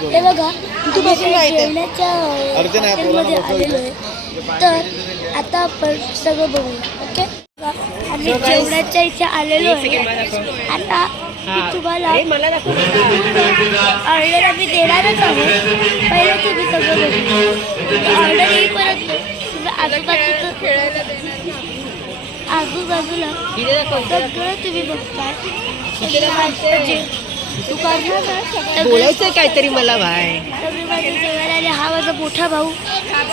हे बघा जेवणाच्या हॉटेलमध्ये आलेलो आहे. तर आता आपण सगळं बघूया. ओके, आम्ही जेवणाच्या इथे आलेलो आहे. आता मी तुम्हाला ऑर्डर आम्ही देणारच आहोत. पहिले तुम्ही सगळं बघू. ऑर्डर येईपर्यंत आजूबाजूला सगळं तुम्ही बघताय. तू बोलायचंय काहीतरी मला भाई. हा माझा मोठा भाऊ.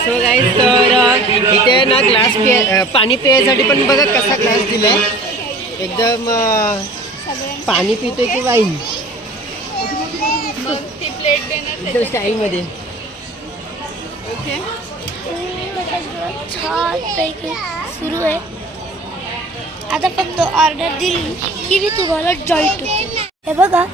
सो गाईज, तर इथे ना ग्लास पाणी पिण्यासाठी पण बघा कसा ग्लास दिलाय. एकदम पाणी पितोय की वाईन एकदम स्टाईल मध्ये. छान पैकी सुरू आहे. आता फक्त ऑर्डर दिली की मी तुम्हाला जॉईंट होते. हे बघा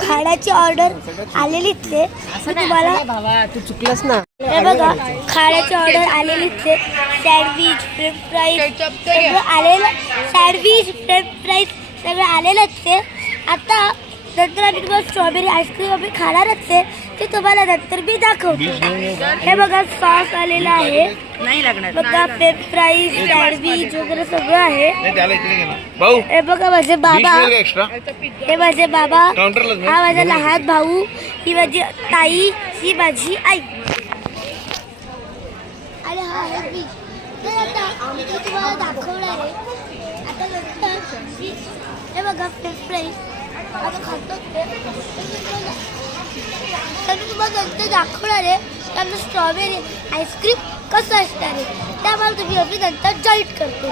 खाण्याची ऑर्डर आलेलीच आहे. मी तुम्हाला भावा तू चुकलास ना. हे बघा खाण्याची ऑर्डर आलेलीच आहे. सँडविच, फ्रेंच फ्राईज सगळं आलेलं. सँडविच, फ्रेंच फ्राईज सगळं आलेलंच आहे. आता नंतर आम्ही तुम्हाला स्ट्रॉबेरी आईस्क्रीम आम्ही खाणारच आहे. ते तुम्हाला नंतर मी दाखवतो. हे बघा सॉस आलेला आहे. नाही लागणार बघा फ्रेंच फ्राईज, सँडविच वगैरे सगळं आहे. हे बघा माझे बाबा. हे माझे बाबा. हा माझा लहान भाऊ. ही माझी ताई. ही माझी आई. आणि हा आहे मी. तर आता आम्ही तुम्हाला दाखवणार आहे. आता नंतर हे बघा फ्रेंच फ्राईज आता खातो. तर मी तुम्हाला नंतर दाखवणार आहे त्यानंतर स्ट्रॉबेरी आईस्क्रीम कसं असणार आहे. त्यामुळे तुम्ही आम्ही नंतर जॉईंट करतो.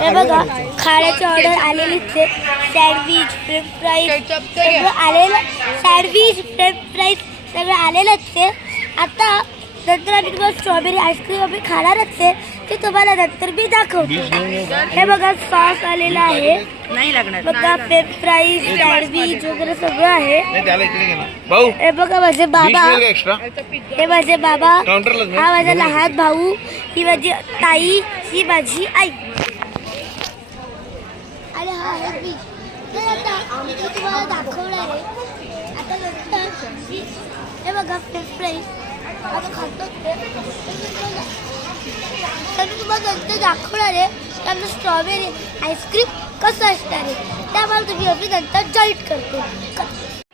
हे बघा खाण्याची ऑर्डर आलेलीच आहे. सँडविच, फ्रेंच फ्राईज सगळं आलेलं. सँडविच, फ्रेंच फ्राईज सगळं आलेलंच आहे. आता नंतर आम्ही तुम्हाला स्ट्रॉबेरी आईस्क्रीम आम्ही खाणारच आहे. ते तुम्हाला नंतर मी दाखवतो. हे बघा सॉस आलेला आहे. नाही लागणार बघा फ्रेंच फ्राईज, सँडविच वगैरे सगळं आहे. हे बघा माझे बाबा. हे माझे बाबा. हा माझा लहान भाऊ. ही माझी ताई. ही माझी आई. आणि हा आहे मी. तर आता आम्ही तुम्हाला दाखवणार आहे. आता नंतर हे बघा फ्रेंच फ्राईज आता खातो. तर मी तुम्हाला नंतर दाखवणार आहे त्यानंतर स्ट्रॉबेरी आईस्क्रीम कसं असणार आहे. त्यामुळे तुम्ही आम्ही नंतर जॉईंट करतो.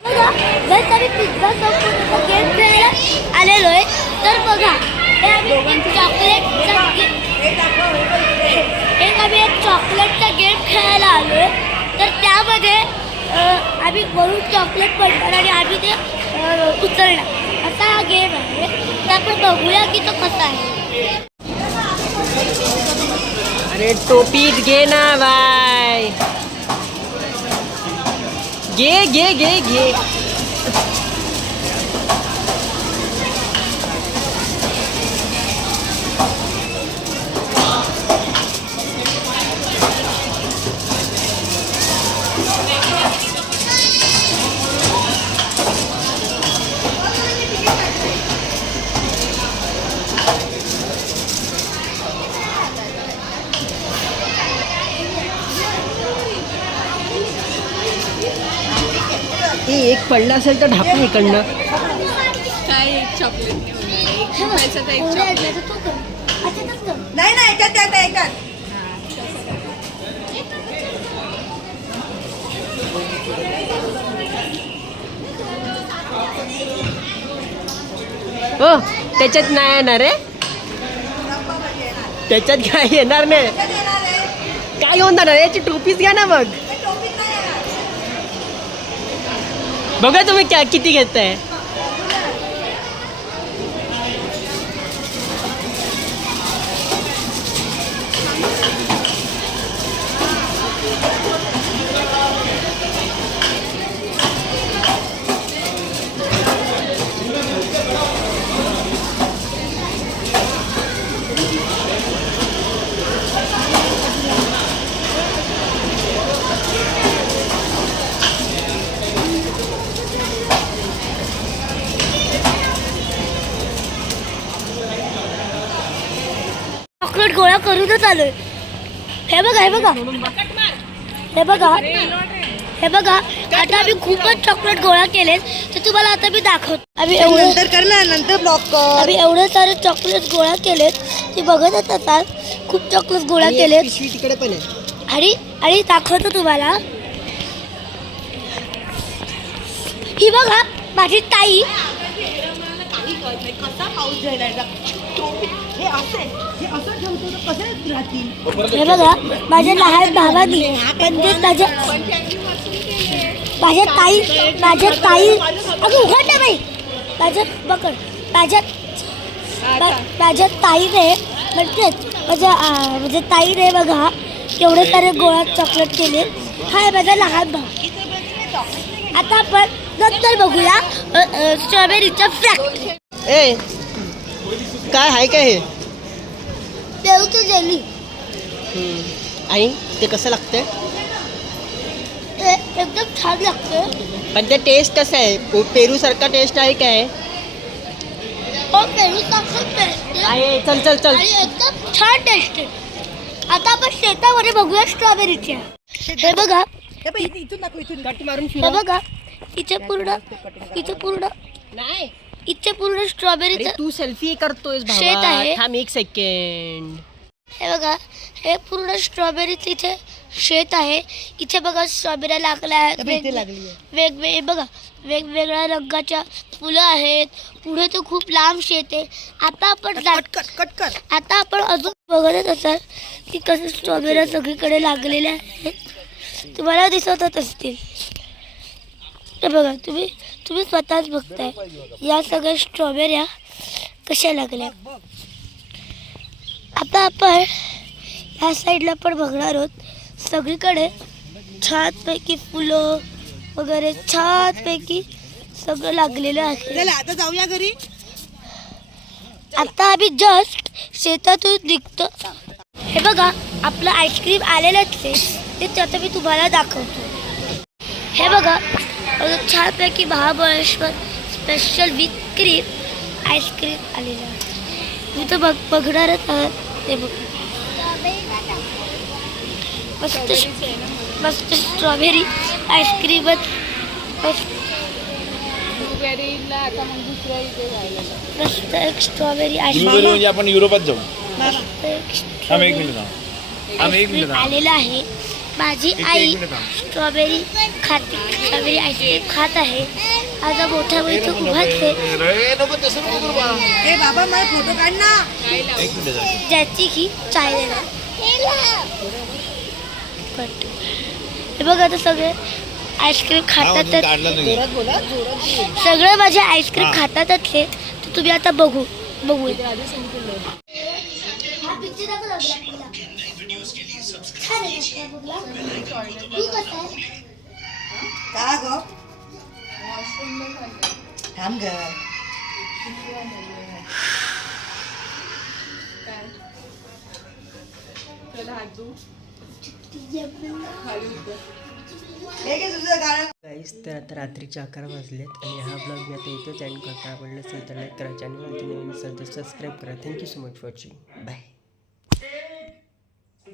बघा जर आम्ही पिझ्झा संपूर्ण गेम खेळायला आलेलो आहे. तर बघा हे आम्ही चॉकलेटचा गेम खेळायला आलो आहे. तर त्यामध्ये आम्ही वरून चॉकलेट पडणार आणि आम्ही ते उचलणार असा हा गेम आहे. तर आपण बघूया की तो कसा आहे. अरे टोपीत घे ना बाय. घे घे घे घे. एक पडला असेल तर ढापून इकडनं. काय एक चॉकलेट एक चॉकलेट नाही नाही त्यात हो त्याच्यात नाही येणार रे. त्याच्यात काय येणार नाही. काय येऊन जाणार याची टोपीच घ्या ना. मग बघा तुम्ही किती घेताय. चॉकलेट गोळा करूनच आलोय. हे बघा हे बघा हे बघा हे बघा आता आम्ही खूपच चॉकलेट गोळा केलेत तर तुम्हाला आता मी दाखवतो. आम्ही नंतर कर ना, नंतर ब्लॉक कर. आम्ही एवढे सारे चॉकलेट गोळा केलेत ते बघत असाल. खूप चॉकलेट गोळा आणि एक केलेत पिशवी तिकडे पण आहे. आणि दाखवतो तुम्हाला. ही बघा माझी ताई. कसा पाऊस जायला हे बघा माझ्या लहान भावानी म्हणजे माझ्या ताई अगं उघड ना बाई माझ्या ताईने माझ्या ताईने बघा केवढे सारे गोळा चॉकलेट केले. हा आहे माझा लहान भाऊ. आता आपण नंतर बघूया स्ट्रॉबेरीचा फॅक्ट. ए काय आहे काय हे? पेरूचं जेली. आणि ते कसं लागतंय? ते एकदम छान लागतं. पण ते टेस्ट कसं आहे? पेरू सारखा टेस्ट आहे काय? हो पेरू सारखं टेस्ट आहे. चल चल चल. आणि एकदम छान टेस्ट आहे. आता आपण शेतामध्ये बघूया स्ट्रॉबेरीच्या. हे बघा इथून दाखव, इथून कट मारून हे बघा इथे पूर्ण स्ट्रॉबेरीचं तू सेल्फी करतोयस शेत भावा. आहे. थांब एक सेकंड. हे बघा हे पूर्ण स्ट्रॉबेरीचं इथे शेत आहे. इथे बघा स्ट्रॉबेऱ्या लागल्या आहेत. वेगवेगळ्या रंगाच्या फुलं आहेत. पुढे तर खूप लांब शेत आहे. आता आपण अजून बघत असाल की कसं स्ट्रॉबेऱ्या सगळीकडे लागलेल्या आहेत. तुम्हाला दिसतच असतील. हे बघा तुम्ही स्वतःच बघताय या सगळ्या स्ट्रॉबेऱ्या कशा लागल्या. आता आपण या साईडला पण बघणार आहोत. सगळीकडे छानपैकी फुलं वगैरे छानपैकी सगळं लागलेलं आहे. आता जाऊया घरी. आता आम्ही जस्ट शेतातून निघतो. हे बघा आपलं आईस्क्रीम आलेलंच आहे ते आता मी तुम्हाला दाखवतो. हे बघा छानपैकी Mahabaleshwar special with cream ice cream आलेलं आहे. मी तर बघणारच आहात. ते बघ मस्त स्ट्रॉबेरी आईस्क्रीमच. मस्त एक स्ट्रॉबेरी आईस्क्रीम म्हणजे आपण युरोपात जाऊ. आलेलं आहे. माझी आई स्ट्रॉबेरी आईस्क्रीम खात आहे. माझा मोठा मुलगा तो उभाच आहे बाबा मला फोटो काढ ना. ज्याची की चाय देणार. हे बघा आता सगळे आईस्क्रीम खातातच. सगळे माझे आईस्क्रीम खातातच हे. तर तुम्ही आता बघू. का ग थांब ग. गाईस तर आता रात्रीचे 11 वाजलेत आणि हा ब्लॉग मी आता इथेच एंड करता. आवडलं असेल तर लाईक करा. चॅनलवरती नवीन असेल तर सबस्क्राईब करा. Thank you so much for watching. Bye.